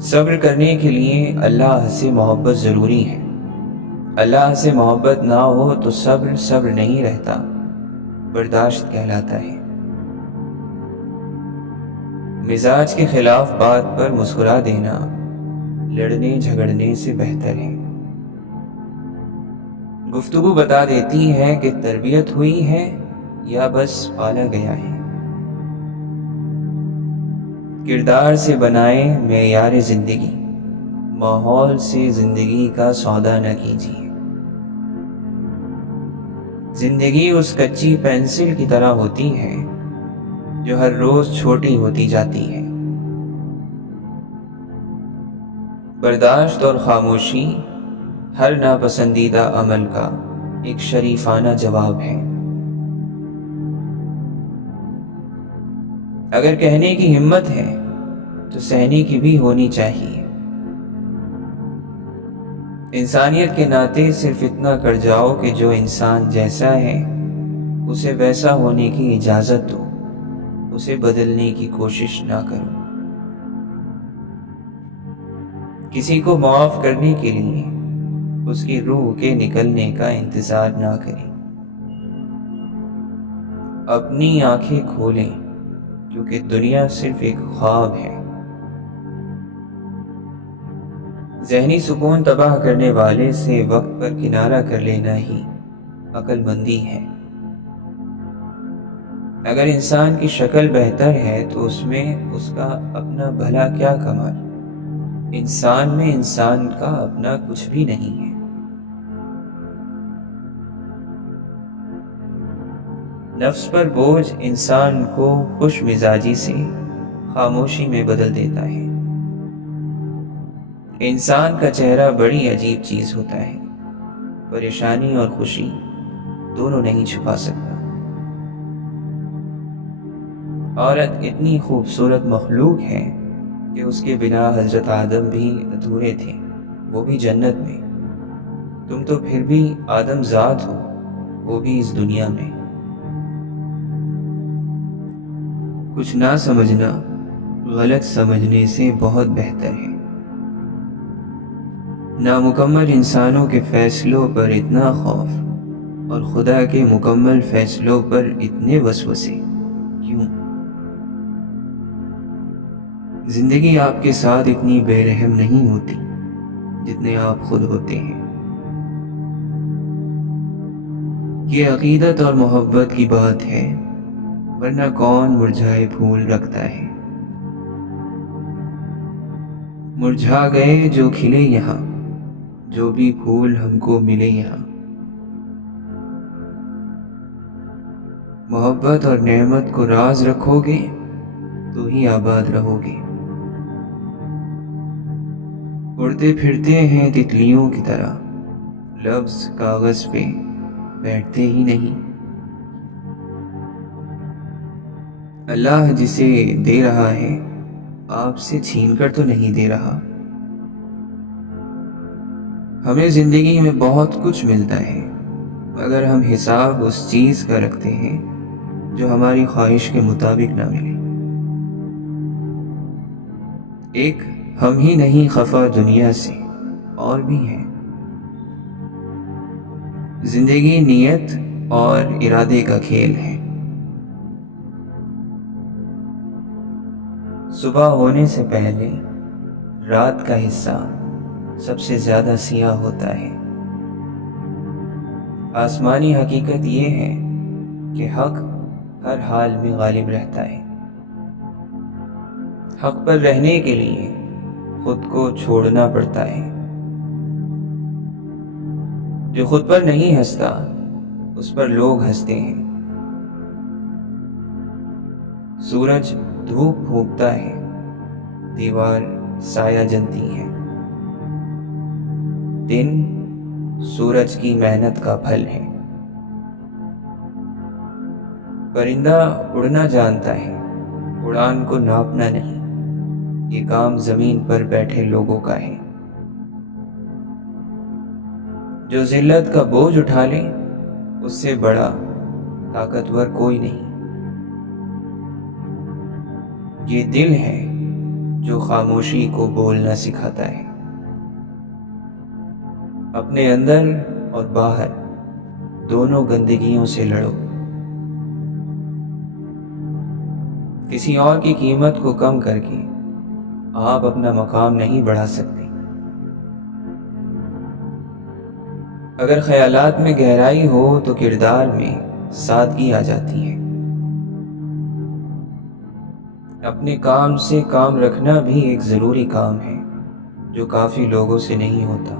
صبر کرنے کے لیے اللہ سے محبت ضروری ہے۔ اللہ سے محبت نہ ہو تو صبر نہیں رہتا، برداشت کہلاتا ہے۔ مزاج کے خلاف بات پر مسکرا دینا لڑنے جھگڑنے سے بہتر ہے۔ گفتگو بتا دیتی ہے کہ تربیت ہوئی ہے یا بس پالا گیا ہے۔ کردار سے بنائے معیار زندگی، ماحول سے زندگی کا سودا نہ کیجیے۔ زندگی اس کچی پینسل کی طرح ہوتی ہے جو ہر روز چھوٹی ہوتی جاتی ہے۔ برداشت اور خاموشی ہر ناپسندیدہ عمل کا ایک شریفانہ جواب ہے۔ اگر کہنے کی ہمت ہے تو سہنے کی بھی ہونی چاہیے۔ انسانیت کے ناطے صرف اتنا کر جاؤ کہ جو انسان جیسا ہے اسے ویسا ہونے کی اجازت دو، اسے بدلنے کی کوشش نہ کرو۔ کسی کو معاف کرنے کے لیے اس کی روح کے نکلنے کا انتظار نہ کریں۔ اپنی آنکھیں کھولیں کیونکہ دنیا صرف ایک خواب ہے۔ ذہنی سکون تباہ کرنے والے سے وقت پر کنارہ کر لینا ہی عقل مندی ہے۔ اگر انسان کی شکل بہتر ہے تو اس میں اس کا اپنا بھلا کیا کمال؟ انسان میں انسان کا اپنا کچھ بھی نہیں ہے۔ نفس پر بوجھ انسان کو خوش مزاجی سے خاموشی میں بدل دیتا ہے۔ انسان کا چہرہ بڑی عجیب چیز ہوتا ہے، پریشانی اور خوشی دونوں نہیں چھپا سکتا۔ عورت اتنی خوبصورت مخلوق ہے کہ اس کے بنا حضرت آدم بھی ادھورے تھے، وہ بھی جنت میں۔ تم تو پھر بھی آدم ذات ہو، وہ بھی اس دنیا میں۔ کچھ نہ سمجھنا غلط سمجھنے سے بہت بہتر ہے۔ نامکمل انسانوں کے فیصلوں پر اتنا خوف اور خدا کے مکمل فیصلوں پر اتنے وسوسے کیوں؟ زندگی آپ کے ساتھ اتنی بے رحم نہیں ہوتی جتنے آپ خود ہوتے ہیں۔ یہ عقیدت اور محبت کی بات ہے، ورنہ کون مرجھائے پھول رکھتا ہے؟ مرجھا گئے جو کھلے یہاں، جو بھی پھول ہم کو ملے یہاں۔ محبت اور نعمت کو راز رکھو گے تو ہی آباد رہو گے۔ اڑتے پھرتے ہیں تتلیوں کی طرح، لفظ کاغذ پہ بیٹھتے ہی نہیں۔ اللہ جسے دے رہا ہے آپ سے چھین کر تو نہیں دے رہا۔ ہمیں زندگی میں بہت کچھ ملتا ہے مگر ہم حساب اس چیز کا رکھتے ہیں جو ہماری خواہش کے مطابق نہ ملے۔ ایک ہم ہی نہیں خفا دنیا سے، اور بھی ہیں۔ زندگی نیت اور ارادے کا کھیل ہے۔ صبح ہونے سے پہلے رات کا حصہ سب سے زیادہ سیاہ ہوتا ہے۔ آسمانی حقیقت یہ ہے کہ حق ہر حال میں غالب رہتا ہے۔ حق پر رہنے کے لیے خود کو چھوڑنا پڑتا ہے۔ جو خود پر نہیں ہنستا اس پر لوگ ہنستے ہیں۔ سورج دھوپ پھونکتا ہے، دیوار سایہ جنتی ہے۔ دن سورج کی محنت کا پھل ہے۔ پرندہ اڑنا جانتا ہے، اڑان کو ناپنا نہیں۔ یہ کام زمین پر بیٹھے لوگوں کا ہے۔ جو ذلت کا بوجھ اٹھا لے اس سے بڑا طاقتور کوئی نہیں۔ یہ دل ہے جو خاموشی کو بولنا سکھاتا ہے۔ اپنے اندر اور باہر دونوں گندگیوں سے لڑو۔ کسی اور کی قیمت کو کم کر کے آپ اپنا مقام نہیں بڑھا سکتے۔ اگر خیالات میں گہرائی ہو تو کردار میں سادگی آ جاتی ہے۔ اپنے کام سے کام رکھنا بھی ایک ضروری کام ہے جو کافی لوگوں سے نہیں ہوتا۔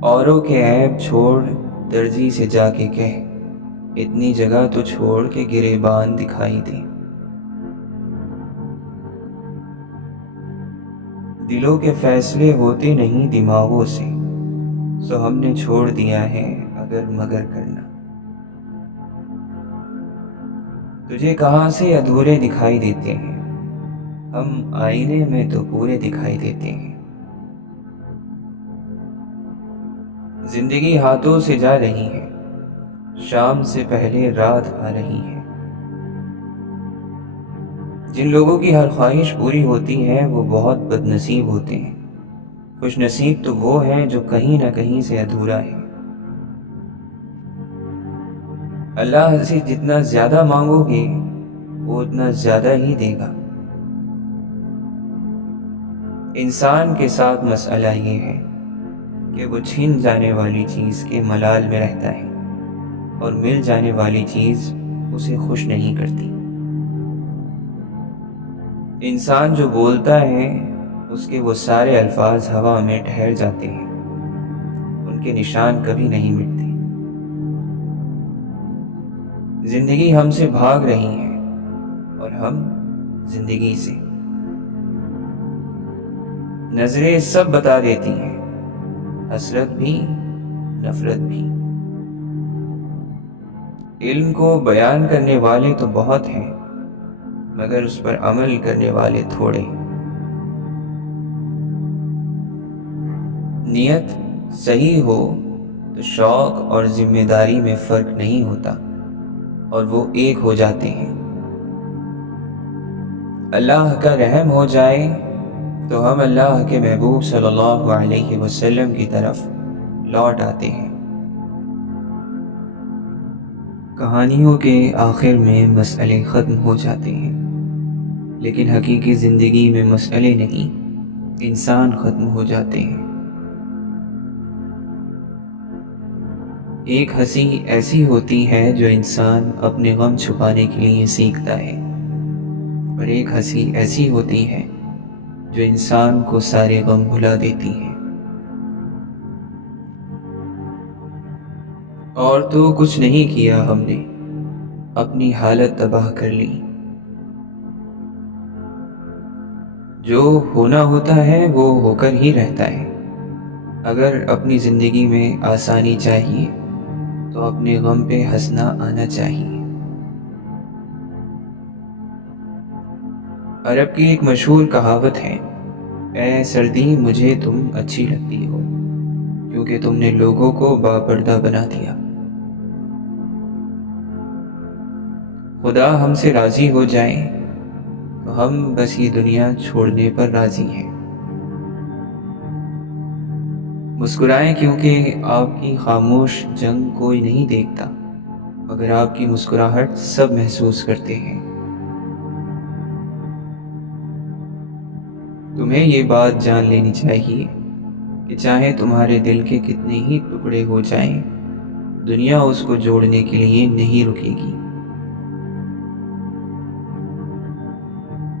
اوروں کے عیب چھوڑ درجی سے جا کے کہہ، اتنی جگہ تو چھوڑ کے گریبان دکھائی دے۔ دلوں کے فیصلے ہوتے نہیں دماغوں سے، سو ہم نے چھوڑ دیا ہے اگر مگر کرنا۔ تجھے کہاں سے ادھورے دکھائی دیتے ہیں، ہم آئینے میں تو پورے دکھائی دیتے ہیں۔ زندگی ہاتھوں سے جا رہی ہے، شام سے پہلے رات آ رہی ہے۔ جن لوگوں کی ہر خواہش پوری ہوتی ہے وہ بہت بد نصیب ہوتے ہیں۔ خوش نصیب تو وہ ہے جو کہیں نہ کہیں سے ادھورا ہے۔ اللہ سے جتنا زیادہ مانگو گے وہ اتنا زیادہ ہی دے گا۔ انسان کے ساتھ مسئلہ یہ ہے کہ وہ چھین جانے والی چیز کے ملال میں رہتا ہے اور مل جانے والی چیز اسے خوش نہیں کرتی۔ انسان جو بولتا ہے اس کے وہ سارے الفاظ ہوا میں ٹھہر جاتے ہیں، ان کے نشان کبھی نہیں مٹتے۔ زندگی ہم سے بھاگ رہی ہے اور ہم زندگی سے۔ نظریں سب بتا دیتی ہیں، حسرت بھی نفرت بھی۔ علم کو بیان کرنے والے تو بہت ہیں مگر اس پر عمل کرنے والے تھوڑے۔ نیت صحیح ہو تو شوق اور ذمہ داری میں فرق نہیں ہوتا اور وہ ایک ہو جاتے ہیں۔ اللہ کا رحم ہو جائے تو ہم اللہ کے محبوب صلی اللہ علیہ وسلم کی طرف لوٹ آتے ہیں۔ کہانیوں کے آخر میں مسئلے ختم ہو جاتے ہیں لیکن حقیقی زندگی میں مسئلے نہیں، انسان ختم ہو جاتے ہیں۔ ایک ہنسی ایسی ہوتی ہے جو انسان اپنے غم چھپانے کے لیے سیکھتا ہے، اور ایک ہنسی ایسی ہوتی ہے جو انسان کو سارے غم بھلا دیتی ہے۔ اور تو کچھ نہیں کیا ہم نے، اپنی حالت تباہ کر لی۔ جو ہونا ہوتا ہے وہ ہو کر ہی رہتا ہے۔ اگر اپنی زندگی میں آسانی چاہیے تو اپنے غم پہ ہنسنا آنا چاہیے۔ عرب کی ایک مشہور کہاوت ہے، اے سردی مجھے تم اچھی لگتی ہو کیونکہ تم نے لوگوں کو باپردہ بنا دیا۔ خدا ہم سے راضی ہو جائے تو ہم بس یہ دنیا چھوڑنے پر راضی ہیں۔ مسکرائیں کیونکہ آپ کی خاموش جنگ کوئی نہیں دیکھتا مگر آپ کی مسکراہٹ سب محسوس کرتے ہیں۔ تمہیں یہ بات جان لینی چاہیے کہ چاہے تمہارے دل کے کتنے ہی ٹکڑے ہو جائیں، دنیا اس کو جوڑنے کے لیے نہیں رکے گی۔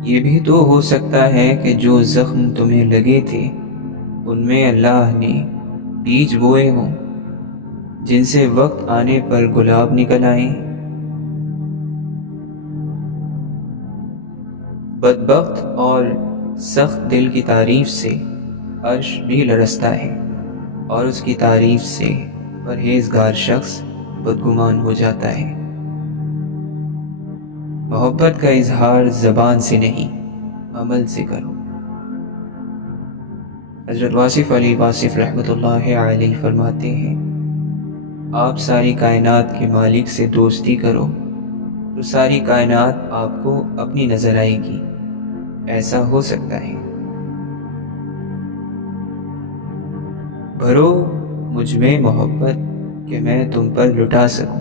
یہ بھی تو ہو سکتا ہے کہ جو زخم تمہیں لگے تھے ان میں اللہ نے بیج بوئے ہوں جن سے وقت آنے پر گلاب نکل آئیں۔ بدبخت اور سخت دل کی تعریف سے عرش بھی لرزتا ہے اور اس کی تعریف سے پرہیزگار شخص بدگمان ہو جاتا ہے۔ محبت کا اظہار زبان سے نہیں، عمل سے کرو۔ حضرت واصف علی واصف رحمۃ اللہ علیہ فرماتے ہیں، آپ ساری کائنات کے مالک سے دوستی کرو تو ساری کائنات آپ کو اپنی نظر آئے گی، ایسا ہو سکتا ہے۔ بھرو مجھ میں محبت کہ میں تم پر لٹا سکوں۔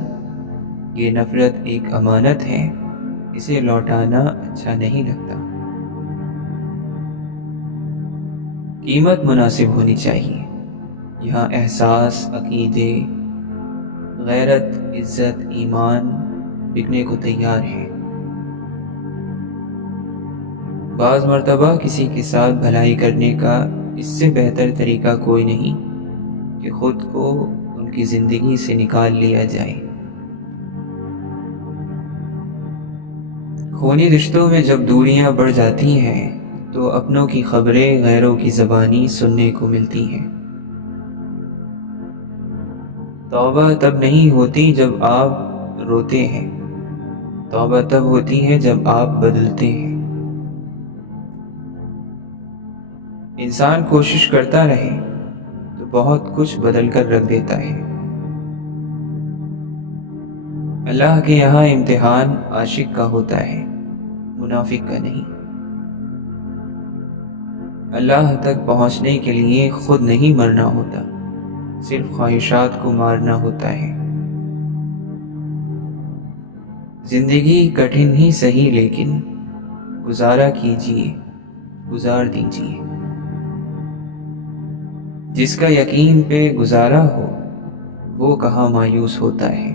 یہ نفرت ایک امانت ہے، اسے لوٹانا اچھا نہیں لگتا۔ قیمت مناسب ہونی چاہیے۔ یہاں احساس، عقیدے، غیرت، عزت، ایمان بکنے کو تیار ہے۔ بعض مرتبہ کسی کے ساتھ بھلائی کرنے کا اس سے بہتر طریقہ کوئی نہیں کہ خود کو ان کی زندگی سے نکال لیا جائے۔ خونی رشتوں میں جب دوریاں بڑھ جاتی ہیں تو اپنوں کی خبریں غیروں کی زبانی سننے کو ملتی ہیں۔ توبہ تب نہیں ہوتی جب آپ روتے ہیں، توبہ تب ہوتی ہے جب آپ بدلتے ہیں۔ انسان کوشش کرتا رہے تو بہت کچھ بدل کر رکھ دیتا ہے۔ اللہ کے یہاں امتحان عاشق کا ہوتا ہے، منافق کا نہیں۔ اللہ تک پہنچنے کے لیے خود نہیں مرنا ہوتا، صرف خواہشات کو مارنا ہوتا ہے۔ زندگی کٹھن ہی سہی لیکن گزارا کیجیے، گزار دیجیے۔ جس کا یقین پہ گزارا ہو وہ کہاں مایوس ہوتا ہے۔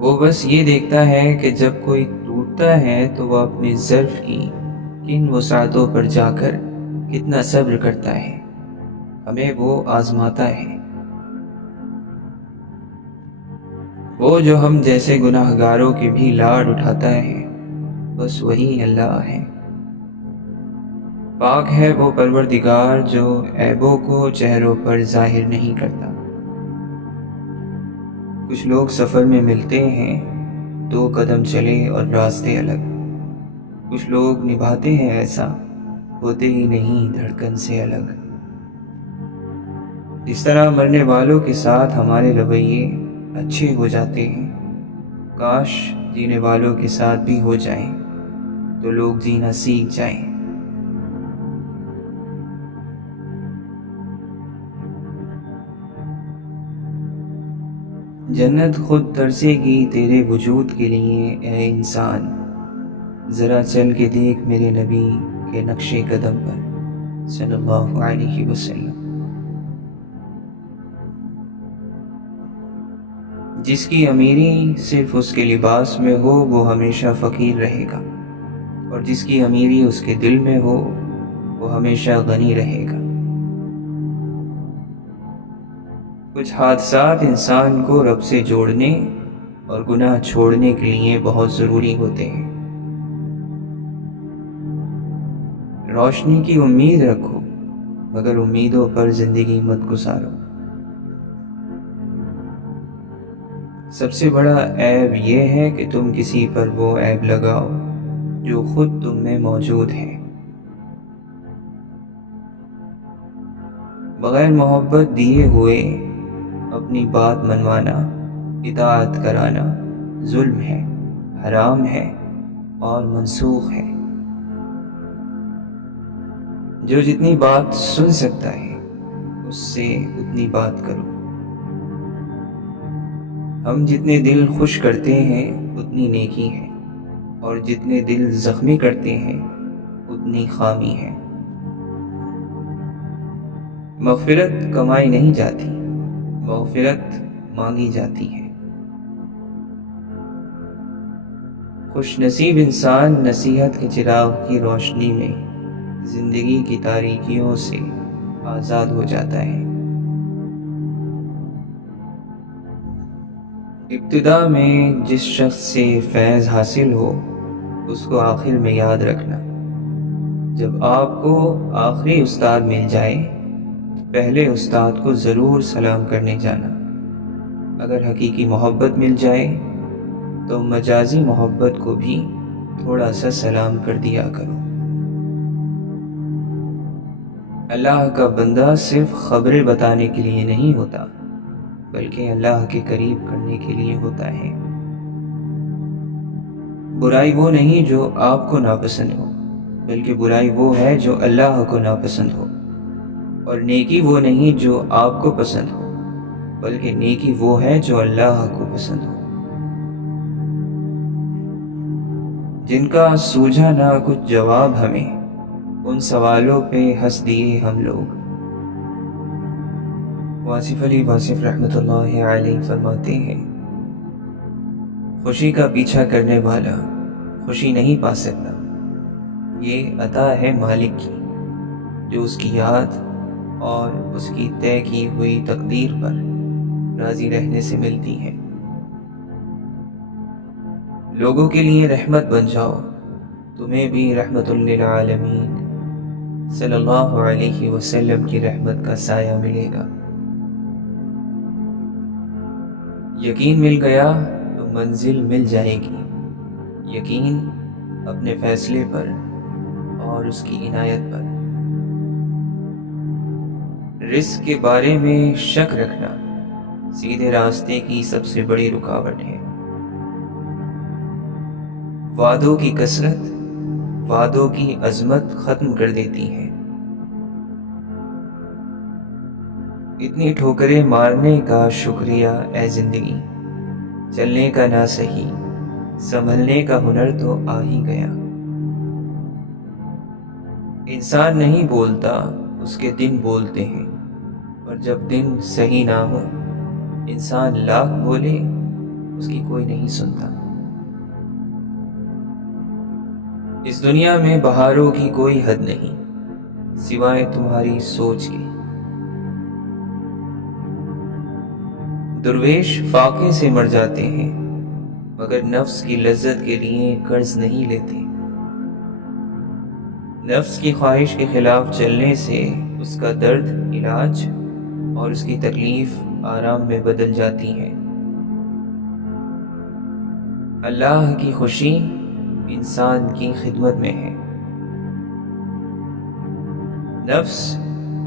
وہ بس یہ دیکھتا ہے کہ جب کوئی ٹوٹتا ہے تو وہ اپنے ظرف کی کن وسعتوں پر جا کر کتنا صبر کرتا ہے، ہمیں وہ آزماتا ہے۔ وہ جو ہم جیسے گناہ گاروں کی بھی لاڈ اٹھاتا ہے، بس وہی اللہ ہے۔ پاک ہے وہ پروردگار جو عیبوں کو چہروں پر ظاہر نہیں کرتا۔ کچھ لوگ سفر میں ملتے ہیں، 2 قدم چلے اور راستے الگ۔ کچھ لوگ نبھاتے ہیں ایسا، ہوتے ہی نہیں دھڑکن سے الگ۔ اس طرح مرنے والوں کے ساتھ ہمارے رویے اچھے ہو جاتے ہیں، کاش جینے والوں کے ساتھ بھی ہو جائیں تو لوگ جینا سیکھ جائیں۔ جنت خود ترسے گی تیرے وجود کے لیے اے انسان، ذرا چل کے دیکھ میرے نبی کے نقش قدم پر صلی اللہ علیہ وسلم۔ جس کی امیری صرف اس کے لباس میں ہو وہ ہمیشہ فقیر رہے گا، اور جس کی امیری اس کے دل میں ہو وہ ہمیشہ غنی رہے گا۔ کچھ حادثات انسان کو رب سے جوڑنے اور گناہ چھوڑنے کے لیے بہت ضروری ہوتے ہیں۔ روشنی کی امید رکھو مگر امیدوں پر زندگی مت گزارو۔ سب سے بڑا عیب یہ ہے کہ تم کسی پر وہ عیب لگاؤ جو خود تم میں موجود ہے۔ بغیر محبت دیے ہوئے اپنی بات منوانا، اطاعت کرانا ظلم ہے، حرام ہے اور منسوخ ہے۔ جو جتنی بات سن سکتا ہے اس سے اتنی بات کرو۔ ہم جتنے دل خوش کرتے ہیں اتنی نیکی ہے، اور جتنے دل زخمی کرتے ہیں اتنی خامی ہے۔ مغفرت کمائی نہیں جاتی، مغفرت مانگی جاتی ہے۔ خوش نصیب انسان نصیحت کے چراغ کی روشنی میں زندگی کی تاریکیوں سے آزاد ہو جاتا ہے۔ ابتدا میں جس شخص سے فیض حاصل ہو اس کو آخر میں یاد رکھنا۔ جب آپ کو آخری استاد مل جائے پہلے استاد کو ضرور سلام کرنے جانا۔ اگر حقیقی محبت مل جائے تو مجازی محبت کو بھی تھوڑا سا سلام کر دیا کرو۔ اللہ کا بندہ صرف خبریں بتانے کے لیے نہیں ہوتا بلکہ اللہ کے قریب کرنے کے لیے ہوتا ہے۔ برائی وہ نہیں جو آپ کو ناپسند ہو، بلکہ برائی وہ ہے جو اللہ کو ناپسند ہو، اور نیکی وہ نہیں جو آپ کو پسند ہو، بلکہ نیکی وہ ہے جو اللہ کو پسند ہو۔ جن کا سوجھا نہ کچھ جواب ہمیں، ان سوالوں پہ ہنس دیے ہم لوگ۔ واصف علی واصف رحمۃ اللہ علیہ فرماتے ہیں، خوشی کا پیچھا کرنے والا خوشی نہیں پا سکتا، یہ عطا ہے مالک کی جو اس کی یاد اور اس کی طے کی ہوئی تقدیر پر راضی رہنے سے ملتی ہے۔ لوگوں کے لیے رحمت بن جاؤ، تمہیں بھی رحمت للعالمین صلی اللہ علیہ وسلم کی رحمت کا سایہ ملے گا۔ یقین مل گیا تو منزل مل جائے گی، یقین اپنے فیصلے پر اور اس کی عنایت پر۔ رزق کے بارے میں شک رکھنا سیدھے راستے کی سب سے بڑی رکاوٹ ہے۔ وعدوں کی کثرت وعدوں کی عظمت ختم کر دیتی ہے۔ اتنی ٹھوکریں مارنے کا شکریہ اے زندگی، چلنے کا نہ صحیح، سنبھلنے کا ہنر تو آ ہی گیا۔ انسان نہیں بولتا، اس کے دن بولتے ہیں، اور جب دن صحیح نہ ہو، انسان لاکھ بولے اس کی کوئی نہیں سنتا۔ اس دنیا میں بہاروں کی کوئی حد نہیں سوائے تمہاری سوچ کے۔ درویش فاقے سے مر جاتے ہیں، مگر نفس کی لذت کے لیے قرض نہیں لیتے۔ نفس کی خواہش کے خلاف چلنے سے اس کا درد علاج اور اس کی تکلیف آرام میں بدل جاتی ہے۔ اللہ کی خوشی انسان کی خدمت میں ہے۔ نفس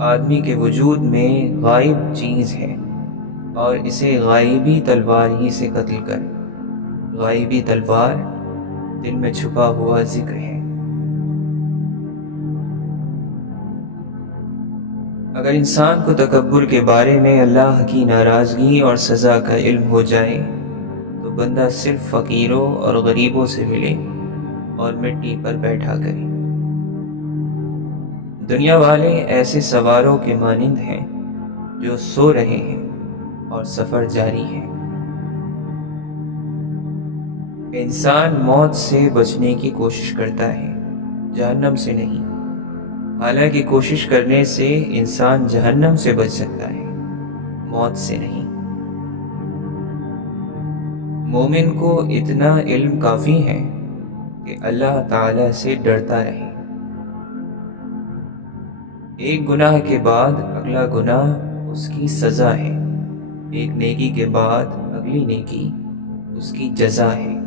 آدمی کے وجود میں غائب چیز ہے، اور اسے غائبی تلوار ہی سے قتل کر۔ غائبی تلوار دل میں چھپا ہوا ذکر ہے۔ اگر انسان کو تکبر کے بارے میں اللہ کی ناراضگی اور سزا کا علم ہو جائے تو بندہ صرف فقیروں اور غریبوں سے ملے اور مٹی پر بیٹھا کرے۔ دنیا والے ایسے سواروں کے مانند ہیں جو سو رہے ہیں اور سفر جاری ہے۔ انسان موت سے بچنے کی کوشش کرتا ہے، جہنم سے نہیں، حالانکہ کوشش کرنے سے انسان جہنم سے بچ سکتا ہے، موت سے نہیں۔ مومن کو اتنا علم کافی ہے کہ اللہ تعالی سے ڈرتا رہے۔ ایک گناہ کے بعد اگلا گناہ اس کی سزا ہے، ایک نیکی کے بعد اگلی نیکی اس کی جزا ہے۔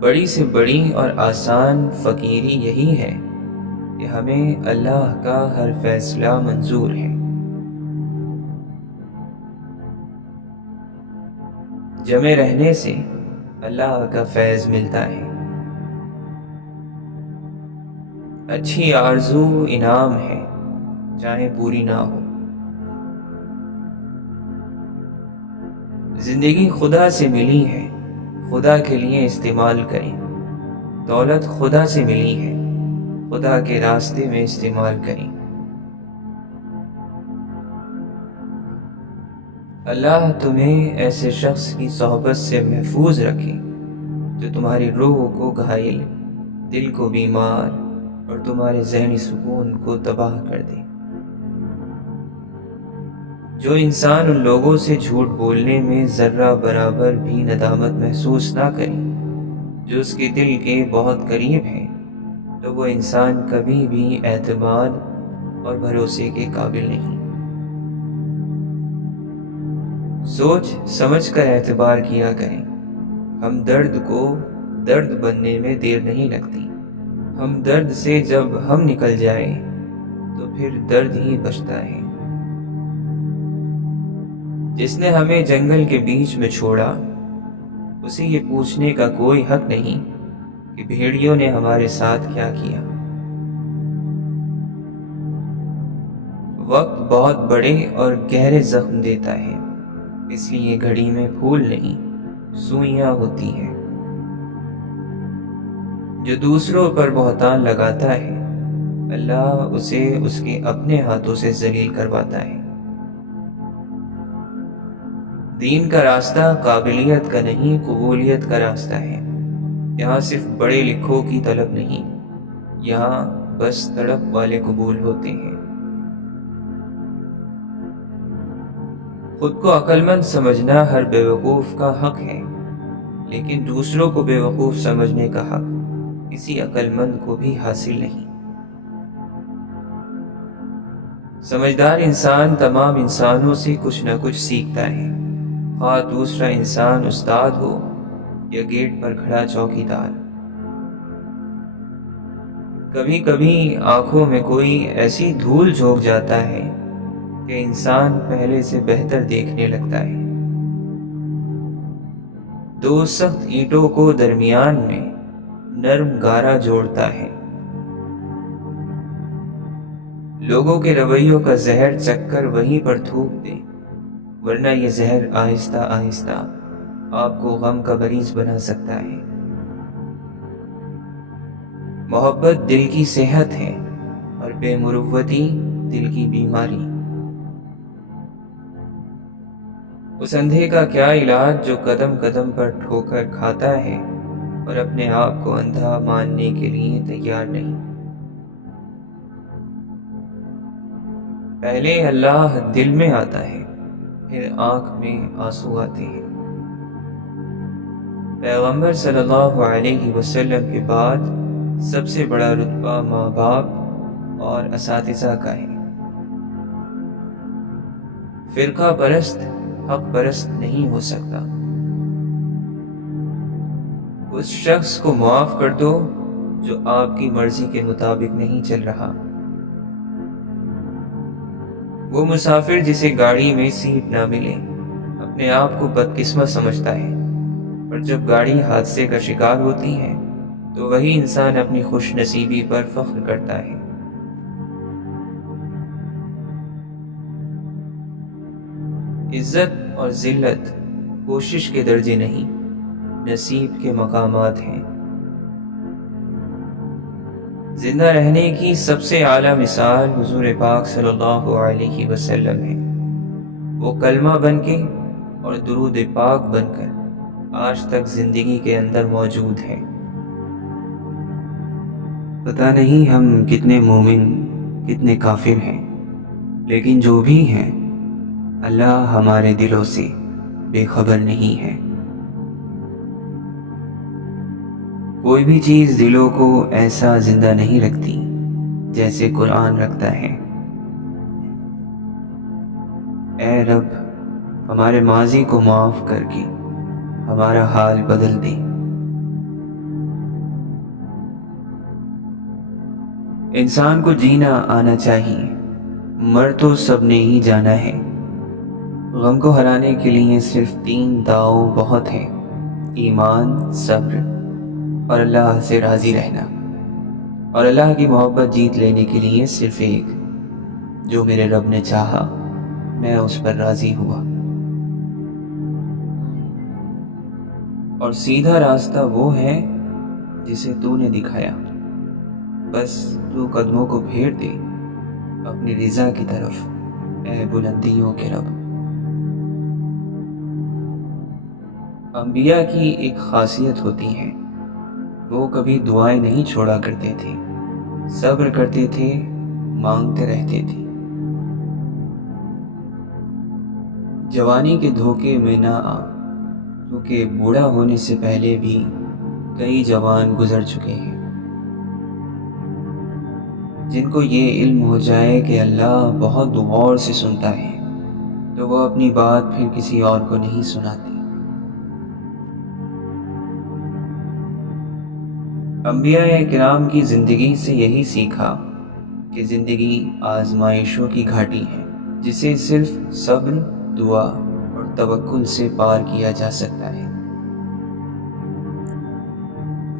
بڑی سے بڑی اور آسان فقیری یہی ہے کہ ہمیں اللہ کا ہر فیصلہ منظور ہے۔ جمے رہنے سے اللہ کا فیض ملتا ہے۔ اچھی آرزو انعام ہے، چاہے پوری نہ ہو۔ زندگی خدا سے ملی ہے، خدا کے لیے استعمال کریں۔ دولت خدا سے ملی ہے، خدا کے راستے میں استعمال کریں۔ اللہ تمہیں ایسے شخص کی صحبت سے محفوظ رکھے جو تمہاری روح کو گھائل، دل کو بیمار اور تمہارے ذہنی سکون کو تباہ کر دے۔ جو انسان ان لوگوں سے جھوٹ بولنے میں ذرہ برابر بھی ندامت محسوس نہ کرے جو اس کے دل کے بہت قریب ہیں، تو وہ انسان کبھی بھی اعتماد اور بھروسے کے قابل نہیں۔ سوچ سمجھ کر اعتبار کیا کریں۔ ہم درد کو درد بننے میں دیر نہیں لگتی۔ ہم درد سے جب ہم نکل جائیں تو پھر درد ہی بچتا ہے۔ جس نے ہمیں جنگل کے بیچ میں چھوڑا اسے یہ پوچھنے کا کوئی حق نہیں کہ بھیڑیوں نے ہمارے ساتھ کیا کیا۔ وقت بہت بڑے اور گہرے زخم دیتا ہے، اس لیے گھڑی میں پھول نہیں سوئیاں ہوتی ہیں۔ جو دوسروں پر بہتان لگاتا ہے، اللہ اسے اس کے اپنے ہاتھوں سے ذلیل کرواتا ہے۔ دین کا راستہ قابلیت کا نہیں، قبولیت کا راستہ ہے۔ یہاں صرف پڑھے لکھوں کی طلب نہیں، یہاں بس تڑپ والے قبول ہوتے ہیں۔ خود کو عقل مند سمجھنا ہر بیوقوف کا حق ہے، لیکن دوسروں کو بیوقوف سمجھنے کا حق کسی عقل مند کو بھی حاصل نہیں۔ سمجھدار انسان تمام انسانوں سے کچھ نہ کچھ سیکھتا ہے، خواہ دوسرا انسان استاد ہو یا گیٹ پر کھڑا چوکیدار۔ کبھی کبھی آنکھوں میں کوئی ایسی دھول جھونک جاتا ہے کہ انسان پہلے سے بہتر دیکھنے لگتا ہے۔ دو سخت اینٹوں کو درمیان میں نرم گارا جوڑتا ہے۔ لوگوں کے رویوں کا زہر چکھ کر وہیں پر تھوک دے، ورنہ یہ زہر آہستہ آہستہ آپ کو غم کا مریض بنا سکتا ہے۔ محبت دل کی صحت ہے اور بے مروتی دل کی بیماری۔ اس اندھے کا کیا علاج جو قدم قدم پر ٹھوکر کھاتا ہے اور اپنے آپ کو اندھا ماننے کے لیے تیار نہیں۔ پہلے اللہ دل میں آتا ہے، پھر آنکھ میں آنسو آتے ہیں۔ پیغمبر صلی اللہ علیہ وسلم کے بعد سب سے بڑا رتبہ ماں باپ اور اساتذہ کا ہے۔ فرقہ پرست حق پرست نہیں ہو سکتا۔ اس شخص کو معاف کر دو جو آپ کی مرضی کے مطابق نہیں چل رہا۔ وہ مسافر جسے گاڑی میں سیٹ نہ ملے اپنے آپ کو بدقسمت سمجھتا ہے، پر جب گاڑی حادثے کا شکار ہوتی ہے تو وہی انسان اپنی خوش نصیبی پر فخر کرتا ہے۔ عزت اور ذلت کوشش کے درجے نہیں، نصیب کے مقامات ہیں۔ زندہ رہنے کی سب سے اعلیٰ مثال حضور پاک صلی اللہ علیہ وسلم ہے۔ وہ کلمہ بن کے اور درود پاک بن کر آج تک زندگی کے اندر موجود ہے۔ پتہ نہیں ہم کتنے مومن کتنے کافر ہیں، لیکن جو بھی ہیں اللہ ہمارے دلوں سے بے خبر نہیں ہے۔ کوئی بھی چیز دلوں کو ایسا زندہ نہیں رکھتی جیسے قرآن رکھتا ہے۔ اے رب، ہمارے ماضی کو معاف کر کے ہمارا حال بدل دے۔ انسان کو جینا آنا چاہیے، مر تو سب نے ہی جانا ہے۔ غم کو ہرانے کے لیے صرف 3 داؤ بہت ہیں: ایمان، صبر اور اللہ سے راضی رہنا۔ اور اللہ کی محبت جیت لینے کے لیے صرف ایک: جو میرے رب نے چاہا میں اس پر راضی ہوا۔ اور سیدھا راستہ وہ ہے جسے تو نے دکھایا، بس تو قدموں کو پھیر دے اپنی رضا کی طرف، اے بلندیوں کے رب۔ انبیاء کی ایک خاصیت ہوتی ہے، وہ کبھی دعائیں نہیں چھوڑا کرتے تھے، صبر کرتے تھے، مانگتے رہتے تھے۔ جوانی کے دھوکے میں نہ آ، کیونکہ بوڑھا ہونے سے پہلے بھی کئی جوان گزر چکے ہیں۔ جن کو یہ علم ہو جائے کہ اللہ بہت غور سے سنتا ہے تو وہ اپنی بات پھر کسی اور کو نہیں سناتے۔ انبیاء کرام کی زندگی سے یہی سیکھا کہ زندگی آزمائشوں کی گھاٹی ہے، جسے صرف صبر، دعا اور توکل سے پار کیا جا سکتا ہے۔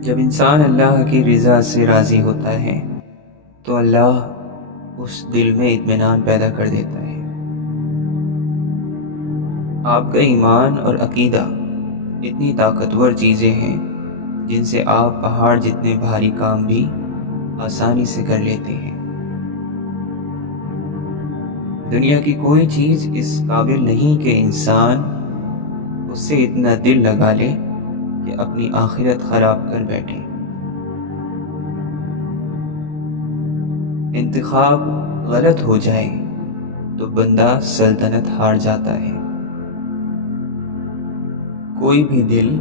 جب انسان اللہ کی رضا سے راضی ہوتا ہے تو اللہ اس دل میں اطمینان پیدا کر دیتا ہے۔ آپ کا ایمان اور عقیدہ اتنی طاقتور چیزیں ہیں جن سے آپ پہاڑ جتنے بھاری کام بھی آسانی سے کر لیتے ہیں۔ دنیا کی کوئی چیز اس قابل نہیں کہ انسان اس سے اتنا دل لگا لے کہ اپنی آخرت خراب کر بیٹھے۔ انتخاب غلط ہو جائے تو بندہ سلطنت ہار جاتا ہے۔ کوئی بھی دل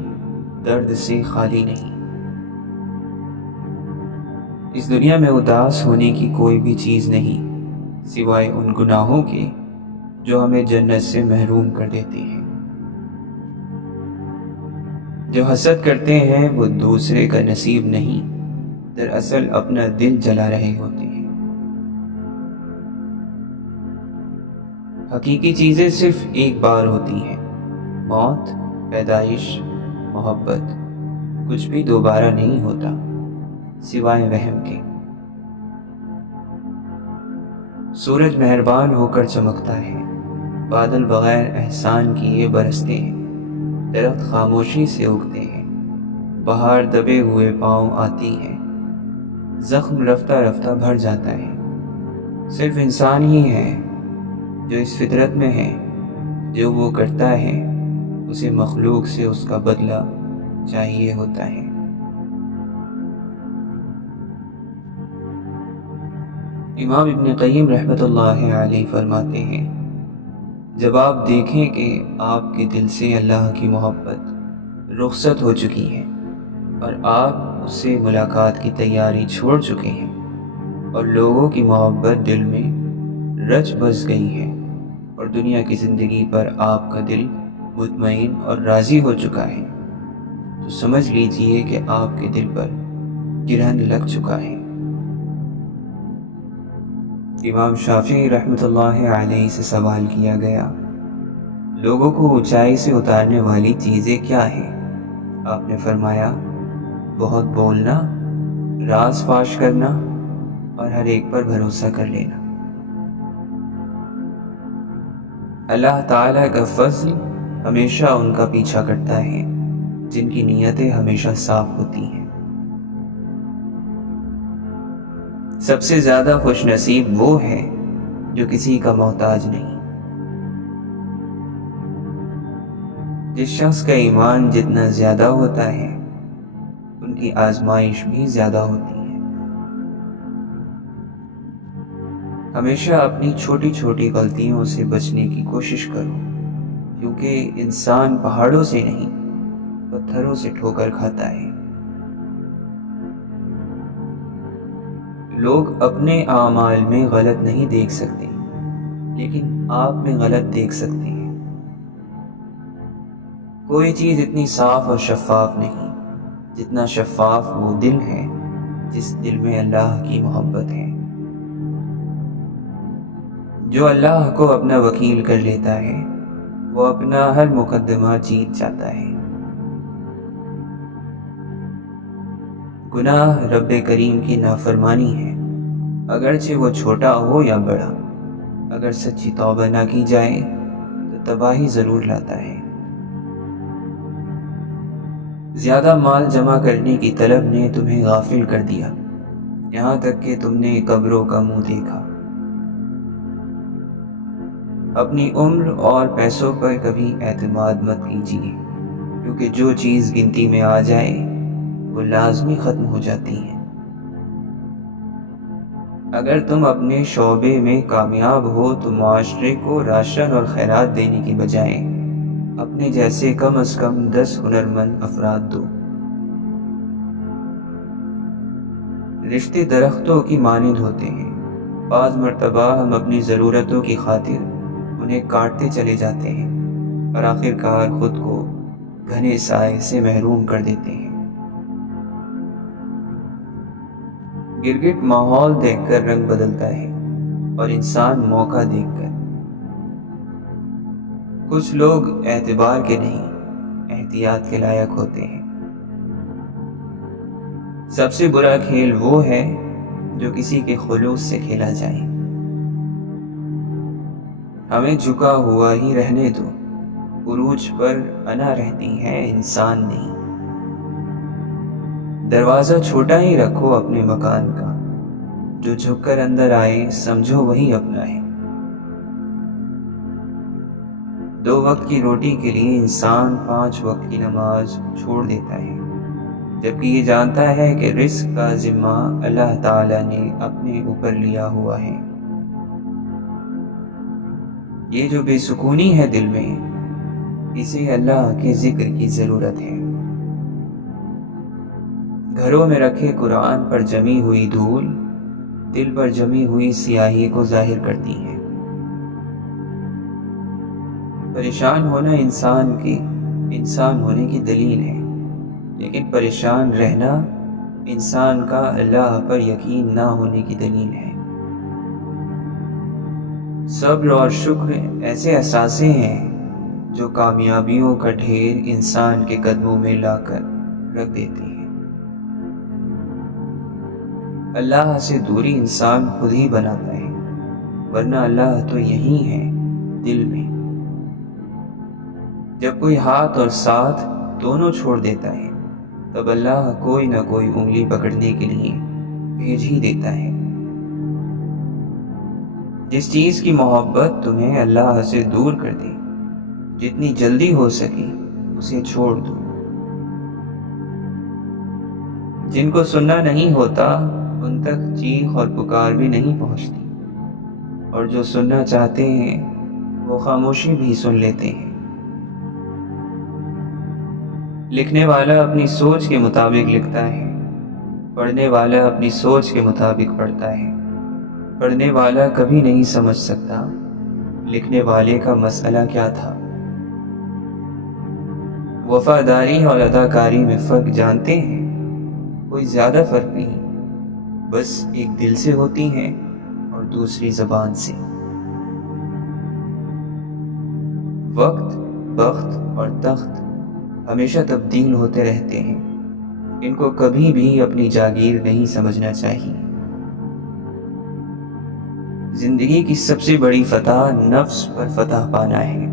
درد سے خالی نہیں۔ اس دنیا میں اداس ہونے کی کوئی بھی چیز نہیں سوائے ان گناہوں کے جو ہمیں جنت سے محروم کر دیتے ہیں۔ جو حسد کرتے ہیں وہ دوسرے کا نصیب نہیں، دراصل اپنا دل جلا رہے ہوتے ہیں۔ حقیقی چیزیں صرف ایک بار ہوتی ہیں، موت، پیدائش، محبت، کچھ بھی دوبارہ نہیں ہوتا سوائے وہم کے۔ سورج مہربان ہو کر چمکتا ہے، بادل بغیر احسان کیے برستے ہیں، درخت خاموشی سے اگتے ہیں، بہار دبے ہوئے پاؤں آتی ہے، زخم رفتہ رفتہ بھر جاتا ہے۔ صرف انسان ہی ہے جو اس فطرت میں ہے، جو وہ کرتا ہے اسے مخلوق سے اس کا بدلہ چاہیے ہوتا ہے۔ امام ابن قیم رحمۃ اللہ علیہ فرماتے ہیں، جب آپ دیکھیں کہ آپ کے دل سے اللہ کی محبت رخصت ہو چکی ہے اور آپ اس سے ملاقات کی تیاری چھوڑ چکے ہیں اور لوگوں کی محبت دل میں رچ بس گئی ہے اور دنیا کی زندگی پر آپ کا دل مطمئن اور راضی ہو چکا ہے، تو سمجھ لیجئے کہ آپ کے دل پر گرہن لگ چکا ہے۔ امام شافعی رحمۃ اللہ علیہ سے سوال کیا گیا، لوگوں کو اونچائی سے اتارنے والی چیزیں کیا ہیں؟ آپ نے فرمایا، بہت بولنا، راز فاش کرنا اور ہر ایک پر بھروسہ کر لینا۔ اللہ تعالیٰ کا فضل ہمیشہ ان کا پیچھا کرتا ہے جن کی نیتیں ہمیشہ صاف ہوتی ہیں۔ سب سے زیادہ خوش نصیب وہ ہے جو کسی کا محتاج نہیں۔ جس شخص کا ایمان جتنا زیادہ ہوتا ہے ان کی آزمائش بھی زیادہ ہوتی ہے۔ ہمیشہ اپنی چھوٹی چھوٹی غلطیوں سے بچنے کی کوشش کرو، کیونکہ انسان پہاڑوں سے نہیں پتھروں سے ٹھوکر کھاتا ہے۔ لوگ اپنے اعمال میں غلط نہیں دیکھ سکتے، لیکن آپ میں غلط دیکھ سکتے ہیں۔ کوئی چیز اتنی صاف اور شفاف نہیں جتنا شفاف وہ دل ہے جس دل میں اللہ کی محبت ہے۔ جو اللہ کو اپنا وکیل کر لیتا ہے وہ اپنا ہر مقدمہ جیت جاتا ہے۔ گناہ رب کریم کی نافرمانی ہے، اگرچہ وہ چھوٹا ہو یا بڑا۔ اگر سچی توبہ نہ کی جائے تو تباہی ضرور لاتا ہے۔ زیادہ مال جمع کرنے کی طلب نے تمہیں غافل کر دیا، یہاں تک کہ تم نے قبروں کا منہ دیکھا۔ اپنی عمر اور پیسوں پر کبھی اعتماد مت کیجیے، کیونکہ جو چیز گنتی میں آ جائے وہ لازمی ختم ہو جاتی ہے۔ اگر تم اپنے شعبے میں کامیاب ہو تو معاشرے کو راشن اور خیرات دینے کی بجائے اپنے جیسے کم از کم 10 ہنرمند افراد دو۔ رشتے درختوں کی مانند ہوتے ہیں، بعض مرتبہ ہم اپنی ضرورتوں کی خاطر انہیں کاٹتے چلے جاتے ہیں اور آخرکار خود کو گھنے سائے سے محروم کر دیتے ہیں۔ گرگٹ ماحول دیکھ کر رنگ بدلتا ہے اور انسان موقع دیکھ کر۔ کچھ لوگ اعتبار کے نہیں احتیاط کے لائق ہوتے ہیں۔ سب سے برا کھیل وہ ہے جو کسی کے خلوص سے کھیلا جائے۔ ہمیں جھکا ہوا ہی رہنے دو، عروج پر انا رہتی ہے انسان نہیں۔ دروازہ چھوٹا ہی رکھو اپنے مکان کا، جو جھک کر اندر آئے سمجھو وہی اپنا ہے۔ 2 وقت کی روٹی کے لیے انسان 5 وقت کی نماز چھوڑ دیتا ہے، جبکہ یہ جانتا ہے کہ رزق کا ذمہ اللہ تعالی نے اپنے اوپر لیا ہوا ہے۔ یہ جو بے سکونی ہے دل میں، اسے اللہ کے ذکر کی ضرورت ہے۔ گھروں میں رکھے قرآن پر جمی ہوئی دھول دل پر جمی ہوئی سیاہی کو ظاہر کرتی ہے۔ پریشان ہونا انسان ہونے کی دلیل ہے، لیکن پریشان رہنا انسان کا اللہ پر یقین نہ ہونے کی دلیل ہے۔ صبر اور شکر ایسے اثاثے ہیں جو کامیابیوں کا ڈھیر انسان کے قدموں میں لا کر رکھ دیتے ہیں۔ اللہ سے دوری انسان خود ہی بناتا ہے، ورنہ اللہ تو یہی ہے، دل میں۔ جب کوئی ہاتھ اور ساتھ دونوں چھوڑ دیتا ہے، تب اللہ کوئی نہ کوئی انگلی پکڑنے کے لیے بھیج ہی دیتا ہے۔ جس چیز کی محبت تمہیں اللہ سے دور کر دے، جتنی جلدی ہو سکے اسے چھوڑ دو۔ جن کو سننا نہیں ہوتا ان تک چیخ اور پکار بھی نہیں پہنچتی، اور جو سننا چاہتے ہیں وہ خاموشی بھی سن لیتے ہیں۔ لکھنے والا اپنی سوچ کے مطابق لکھتا ہے، پڑھنے والا اپنی سوچ کے مطابق پڑھتا ہے۔ پڑھنے والا کبھی نہیں سمجھ سکتا لکھنے والے کا مسئلہ کیا تھا۔ وفاداری اور اداکاری میں فرق جانتے ہیں؟ کوئی زیادہ فرق نہیں، بس ایک دل سے ہوتی ہیں اور دوسری زبان سے۔ وقت، بخت اور تخت ہمیشہ تبدیل ہوتے رہتے ہیں، ان کو کبھی بھی اپنی جاگیر نہیں سمجھنا چاہیے۔ زندگی کی سب سے بڑی فتح نفس پر فتح پانا ہے۔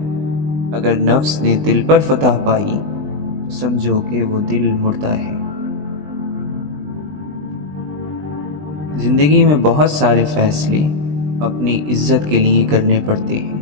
اگر نفس نے دل پر فتح پائی تو سمجھو کہ وہ دل مردہ ہے۔ زندگی میں بہت سارے فیصلے اپنی عزت کے لیے کرنے پڑتے ہیں،